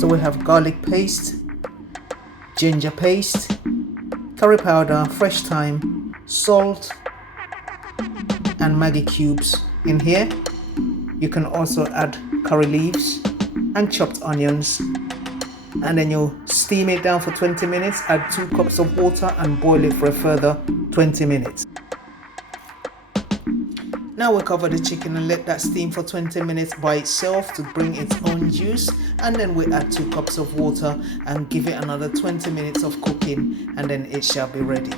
So we have garlic paste, ginger paste, curry powder, fresh thyme, salt, and Maggi cubes in here. You can also add curry leaves and chopped onions, and then you steam it down for 20 minutes. Add 2 cups of water and boil it for a further 20 minutes. Now we cover the chicken and let that steam for 20 minutes by itself to bring its own juice, and then we add 2 cups of water and give it another 20 minutes of cooking, and then it shall be ready.